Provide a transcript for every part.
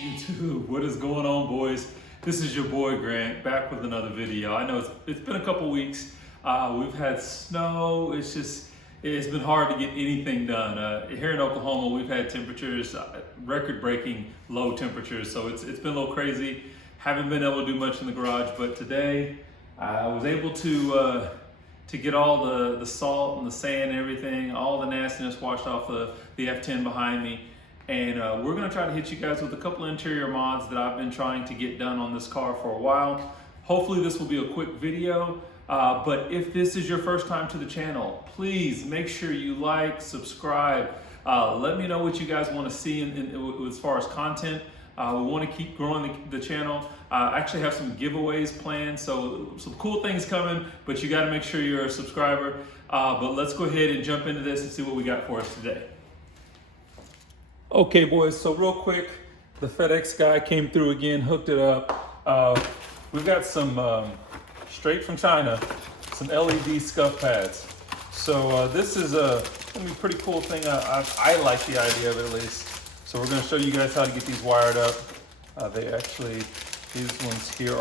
YouTube, what is going on, boys? This is your boy Grant back with another video. I know it's been a couple weeks. We've had snow. It's been hard to get anything done. Here in Oklahoma, we've had temperatures, record-breaking low temperatures, so it's been a little crazy. Haven't been able to do much in the garage, but today I was able to get all the salt and the sand and everything, all the nastiness washed off the F10 behind me. And we're gonna try to hit you guys with a couple interior mods that I've been trying to get done on this car for a while. Hopefully this will be a quick video, but if this is your first time to the channel, please make sure you like, subscribe. Let me know what you guys wanna see as far as content. We wanna keep growing the channel. I actually have some giveaways planned, so some cool things coming, but you gotta make sure you're a subscriber. But let's go ahead and jump into this and see what we got for us today. Okay, boys, so real quick, the FedEx guy came through again, hooked it up. We've got some, straight from China, some LED scuff pads. So this is gonna be a pretty cool thing. I like the idea of it, at least. So we're gonna show you guys how to get these wired up. These ones here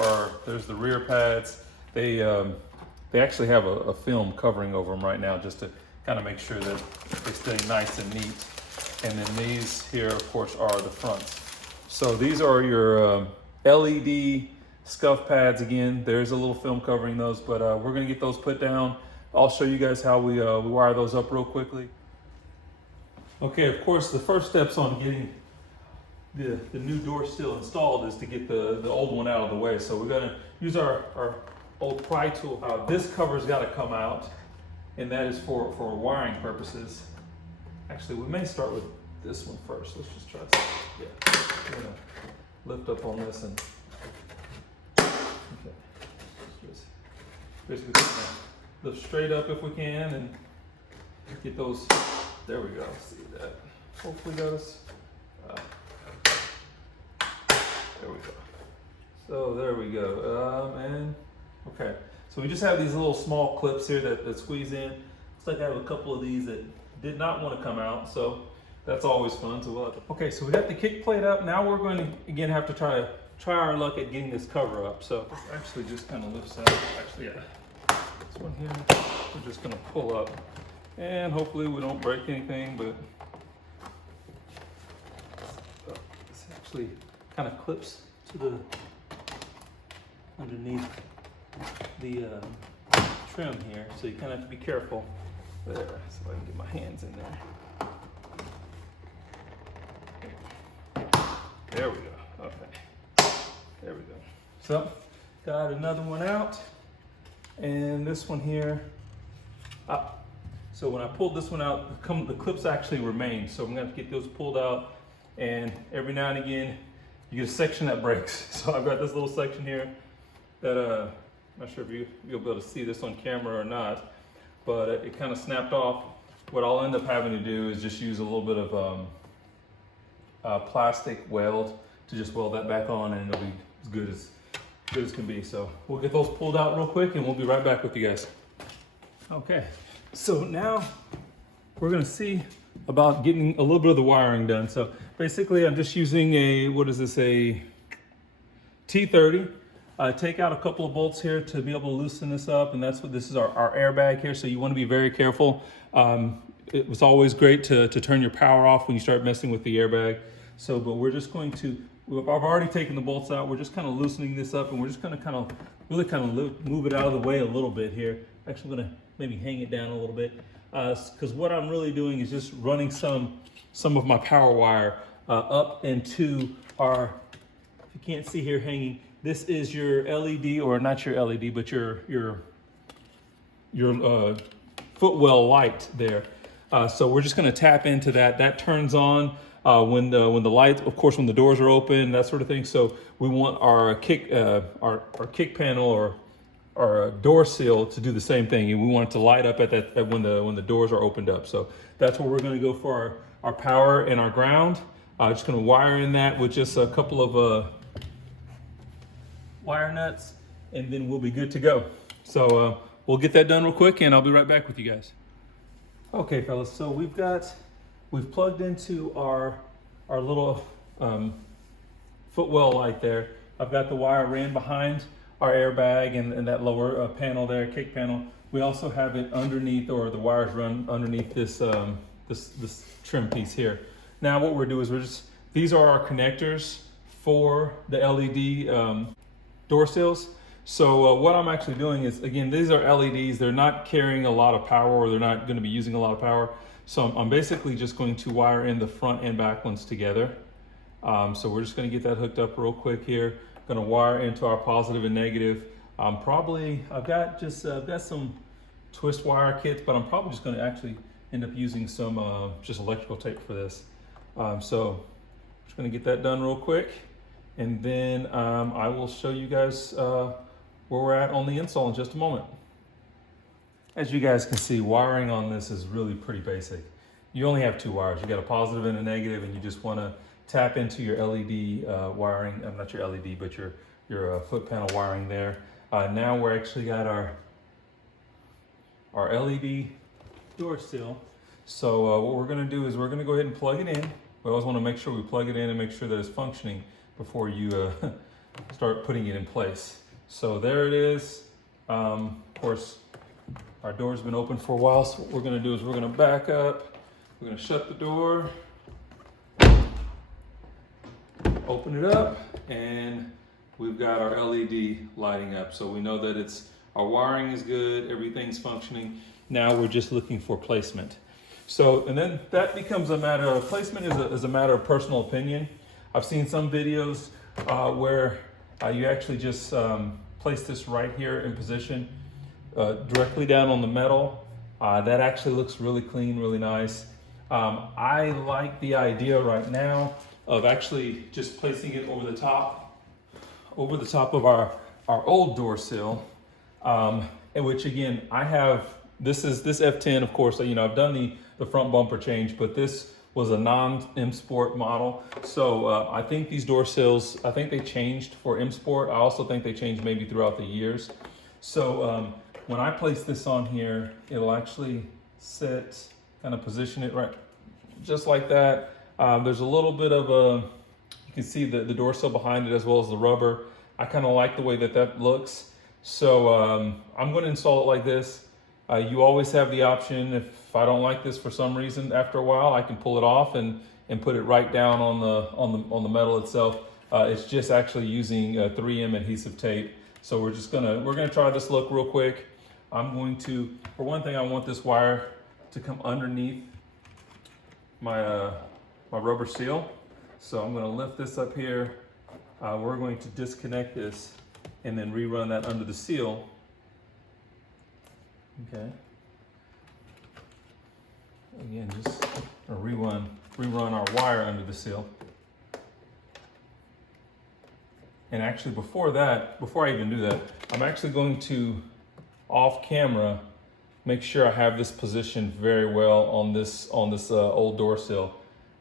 there's the rear pads. They actually have a film covering over them right now just to kind of make sure that they stay nice and neat. And then these here, of course, are the fronts. So these are your LED scuff pads. Again, there's a little film covering those, but we're gonna get those put down. I'll show you guys how we wire those up real quickly. Okay, of course, the first steps on getting the new door sill installed is to get the old one out of the way. So we're gonna use our old pry tool. This cover's gotta come out, and that is for wiring purposes. Actually, we may start with this one first. Let's just try this. Yeah, we're gonna lift up on this and okay. Just basically lift straight up if we can and get those. There we go. See that? Hopefully got us. There we go. So there we go. And okay. So we just have these little small clips here that squeeze in. Looks like I have a couple of these that did not want to come out, so that's always fun. So okay, so we got the kick plate up. Now we're going to again have to try our luck at getting this cover up. So this actually just kind of lifts out. Actually, yeah, this one here we're just going to pull up, and hopefully we don't break anything. But this actually kind of clips to the underneath the trim here, so you kind of have to be careful. There, so I can get my hands in there. There we go. Okay. There we go. So, got another one out. And this one here. So when I pulled this one out, the clips actually remain. So I'm going to have to get those pulled out. And every now and again, you get a section that breaks. So I've got this little section here that, I'm not sure if you'll be able to see this on camera or not. But it kind of snapped off. What I'll end up having to do is just use a little bit of plastic weld to just weld that back on, and it'll be as good as can be. So we'll get those pulled out real quick, and we'll be right back with you guys. Okay, so now we're gonna see about getting a little bit of the wiring done. So basically, I'm just using a T30. Take out a couple of bolts here to be able to loosen this up, and this is our airbag here, so you want to be very careful. It was always great to turn your power off when you start messing with the airbag. So, but we're just going to, I've already taken the bolts out, we're just kind of loosening this up, and we're just going to really move it out of the way a little bit here. Actually, I'm going to maybe hang it down a little bit, because what I'm really doing is just running some of my power wire up into our, if you can't see here hanging, this is your LED, or not your LED, but your footwell light there. So we're just going to tap into that. That turns on when the lights, of course, when the doors are open, that sort of thing. So we want our kick panel or our door sill to do the same thing, and we want it to light up at when the doors are opened up. So that's where we're going to go for our power and our ground. Just going to wire in that with just a couple of wire nuts, and then we'll be good to go. So we'll get that done real quick, and I'll be right back with you guys. Okay, fellas, so we've plugged into our little footwell light there. I've got the wire ran behind our airbag and that lower panel there, kick panel. We also have it underneath, or the wires run underneath this this trim piece here. Now what we're doing is these are our connectors for the LED door sills. So what I'm actually doing is, again, these are LEDs. They're not carrying a lot of power, or they're not going to be using a lot of power. So I'm basically just going to wire in the front and back ones together. So we're just going to get that hooked up real quick here. Going to wire into our positive and negative. I've got some twist wire kits, but I'm probably just going to actually end up using some just electrical tape for this. So I'm just going to get that done real quick, and then I will show you guys where we're at on the install in just a moment. As you guys can see, wiring on this is really pretty basic. You only have two wires. You got a positive and a negative, and you just want to tap into your LED wiring. Not your LED, but your foot panel wiring there. Now we're actually got our LED door sill. So what we're going to do is we're going to go ahead and plug it in. We always want to make sure we plug it in and make sure that it's functioning before you start putting it in place. So there it is. Of course, our door's been open for a while, so what we're going to do is we're going to back up. We're going to shut the door, open it up, and we've got our LED lighting up. So we know that our wiring is good, everything's functioning. Now we're just looking for placement. So, and then that becomes a matter of placement is a matter of personal opinion. I've seen some videos where you actually just place this right here in position, directly down on the metal. That actually looks really clean, really nice. I like the idea right now of actually just placing it over the top of our old door sill, in which, again, I have this F10. Of course, you know, I've done the front bumper change, but this was a non-M Sport model. So I think these door sills, I think they changed for M Sport. I also think they changed maybe throughout the years. So when I place this on here, it'll actually sit, kind of position it right, just like that. There's a little bit of you can see the door sill behind it as well as the rubber. I kind of like the way that looks. So I'm going to install it like this. You always have the option, if I don't like this for some reason, after a while, I can pull it off and put it right down on the metal itself. It's just actually using 3M adhesive tape. So we're gonna try this look real quick. I'm going to, for one thing, I want this wire to come underneath my my rubber seal. So I'm going to lift this up here. We're going to disconnect this and then rerun that under the seal. Okay. Again, just rerun our wire under the seal. And actually before I even do that, I'm actually going to, off camera, make sure I have this positioned very well on this old door sill.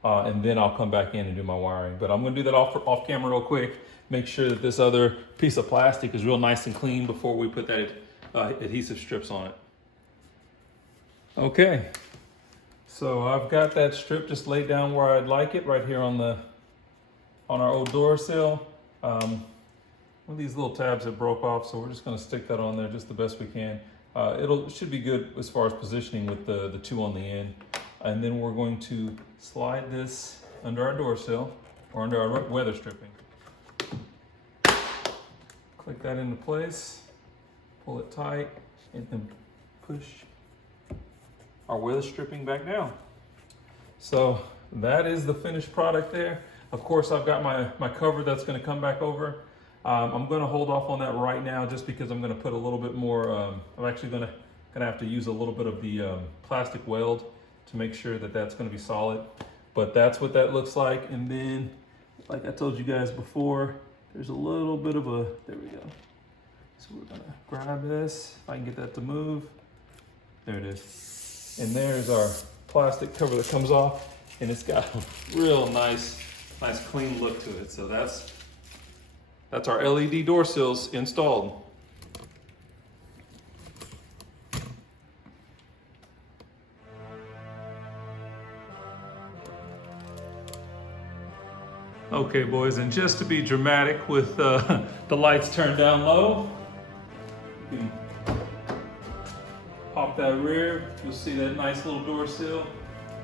And then I'll come back in and do my wiring. But I'm going to do that off camera real quick. Make sure that this other piece of plastic is real nice and clean before we put that adhesive strips on it. Okay, so I've got that strip just laid down where I'd like it, right here on our old door sill. One of these little tabs that broke off, so we're just going to stick that on there just the best we can. It should be good as far as positioning with the two on the end. And then we're going to slide this under our door sill, or under our weather stripping. Click that into place, pull it tight, and then push our weather stripping back down. So that is the finished product there. Of course, I've got my cover that's going to come back over. I'm going to hold off on that right now just because I'm going to put a little bit more, I'm actually going to have to use a little bit of the plastic weld to make sure that that's going to be solid. But that's what that looks like. And then, like I told you guys before, there's a little bit of a, there we go. So we're going to grab this, if I can get that to move. There it is. And there's our plastic cover that comes off, and it's got a real nice clean look to it. So that's our LED door sills installed. Okay, boys, and just to be dramatic with the lights turned down low, you can pop that rear. You'll see that nice little door sill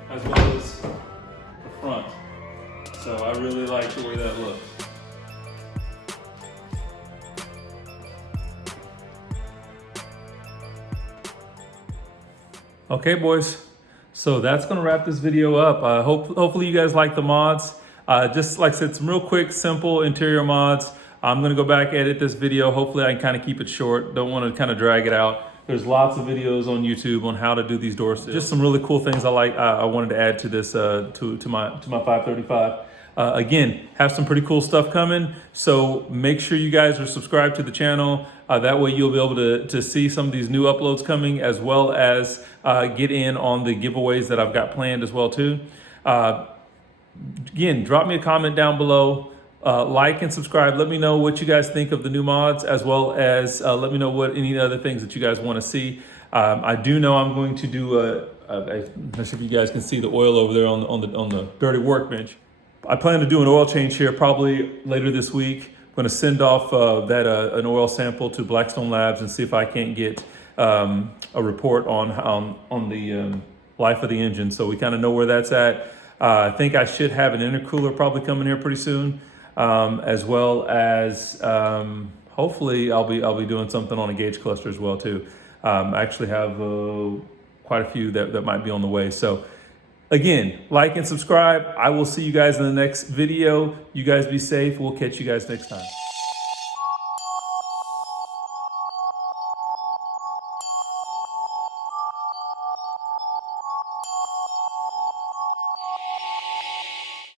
as well as the front. So I really like the way that looks. Okay, boys, so that's gonna wrap this video up. Hopefully you guys like the mods. Just like I said, some real quick, simple interior mods. I'm gonna go back, edit this video. Hopefully I can kind of keep it short. Don't wanna kind of drag it out. There's lots of videos on YouTube on how to do these door sills. Just some really cool things I wanted to add to this, to my 535. Again, have some pretty cool stuff coming. So make sure you guys are subscribed to the channel. That way you'll be able to see some of these new uploads coming, as well as get in on the giveaways that I've got planned as well too. Again, drop me a comment down below, like and subscribe. Let me know what you guys think of the new mods, as well as let me know what any other things that you guys want to see. I do know I'm going to do I'm not sure if you guys can see the oil over there on the dirty workbench. I plan to do an oil change here probably later this week. I'm going to send off an oil sample to Blackstone Labs and see if I can't get a report on the life of the engine, so we kind of know where that's at. I think I should have an intercooler probably coming here pretty soon, as well as hopefully I'll be doing something on a gauge cluster as well too. I actually have quite a few that might be on the way. So again, like and subscribe. I will see you guys in the next video. You guys be safe. We'll catch you guys next time.